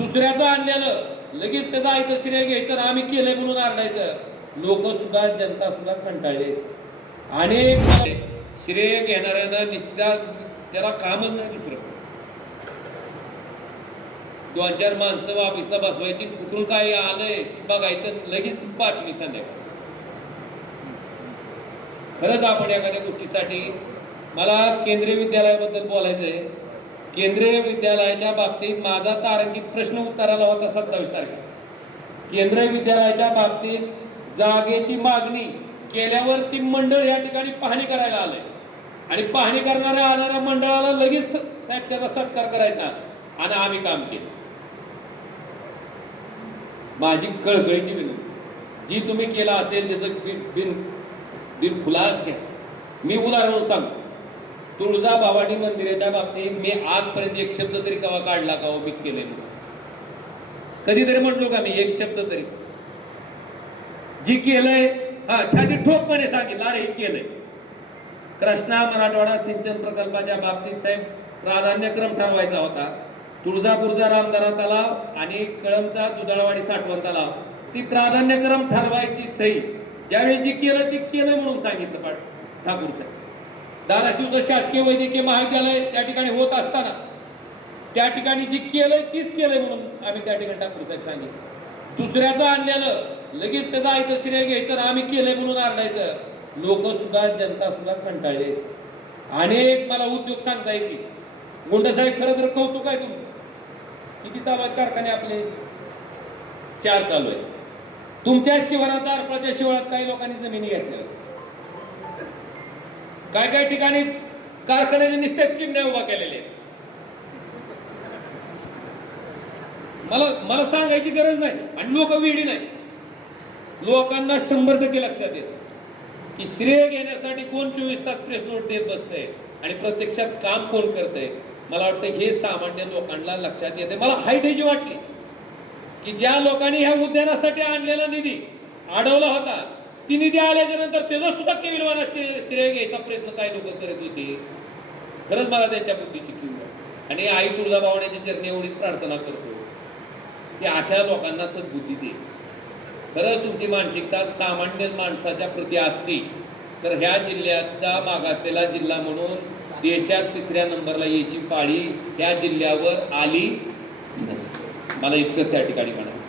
दुसऱ्याचं आणलेलं लगेच त्याचं आयतं श्रेय घ्यायचं, आम्ही केलंय म्हणून आरडायचं. लोक सुद्धा, जनता सुद्धा कंटाळले. अनेक श्रेय घेणाऱ्यानं निश्चित त्याला कामच नाही दुसरं. 2-4 माणसं ऑफिसला बसवायची, कुठून काय आलंय बघायचं, लगेच बातमी संध्याकाळी. खरंच आपण एखाद्या गोष्टीसाठी, मला केंद्रीय विद्यालयाबद्दल बोलायचंय. केंद्रीय विद्यालयाच्या बाबतीत माझा तारांकित प्रश्न उत्तराला होता 27 तारखेला. केंद्रीय विद्यालयाच्या बाबतीत जागेची मागणी केल्यावर ती मंडळ या ठिकाणी पाहणी करायला आलंय आणि पाहणी करणाऱ्या आणाऱ्या मंडळाला लगेच साहेब त्याचा सत्कार करायचा आणि आम्ही काम केलं. माझी कळकळीची विनंती, जी तुम्ही केला असेल त्याचं बिन फुलाच घ्या. मी उदाहरण सांगतो, तुळजाभवानी मंदिराच्या बाबतीत मी आजपर्यंत एक शब्द तरी कवा काढला का उभीत केले? कधीतरी म्हटलो का मी एक शब्द तरी? जी केलंय हा छाती ठोकपणे सांगितलं, अरे हे केलंय. कृष्णा मराठवाडा सिंचन प्रकल्पाच्या बाबतीत साहेब प्राधान्यक्रम ठरवायचा होता. तुळजापूरचा रामदारा तलाव आणि कळमचा दुधाळवाडी साठवण तलाव, ती प्राधान्यक्रम ठरवायची सही ज्यावेळी जी केलं ती केलं म्हणून सांगितलं ठाकूर साहेब. धाराशिवचं शासकीय वैद्यकीय महाविद्यालय त्या ठिकाणी होत असताना त्या ठिकाणी जी केलंय तीच केलंय म्हणून आम्ही त्या ठिकाणी ठाकूर साहेब सांगितलं. दुसऱ्याचं आणलेलं लगेच त्याचं आयतं श्रेय घ्यायचं, आम्ही केलंय म्हणून आरडायचं. लोक सुद्धा, जनता सुद्धा कंटाळले. अनेक मला उद्योग सांगता येतील. गुंडसाहेब खरं तर कौतुक आहे तुमचं. किती चालू आहेत कारखाने आपले? 4 चालू आहे. तुमच्या शिवारात, अर्पणाच्या शिवारात काही लोकांनी जमिनी घेतल्या. काय ठिकाणी कारखान्याचे निस्ते चिमण्या उभा केलेले आहेत. मला सांगायची गरज नाही आणि लोक वेडी नाही. लोकांना 100% लक्षात येत की श्रेय घेण्यासाठी कोण 24 तास प्रेस नोट देत बसतंय आणि प्रत्यक्षात काम कोण करतंय. मला वाटतं हे सामान्य लोकांना लक्षात येते. मला हायटेजी वाटली की ज्या लोकांनी ह्या उद्यानासाठी आणलेला निधी अडवला होता, ती निधी आल्याच्या नंतर त्याचा सुद्धा केविलवाना श्रेय घ्यायचा प्रयत्न काही लोक करत होते. खरंच मला त्यांच्या बुद्धीची किंमत आणि आई तुळजाभवानीच्या चरणी एवढीच प्रार्थना करतो की अशा लोकांना सद्बुद्धी दे. खरंच तुमची मानसिकता सामान्य माणसाच्या प्रती असती तर ह्या जिल्ह्याचा मागासलेला जिल्हा म्हणून देशात 3ऱ्या नंबरला यायची पाळी ह्या जिल्ह्यावर आली नसते. मला इतकंच त्या ठिकाणी म्हणायचं.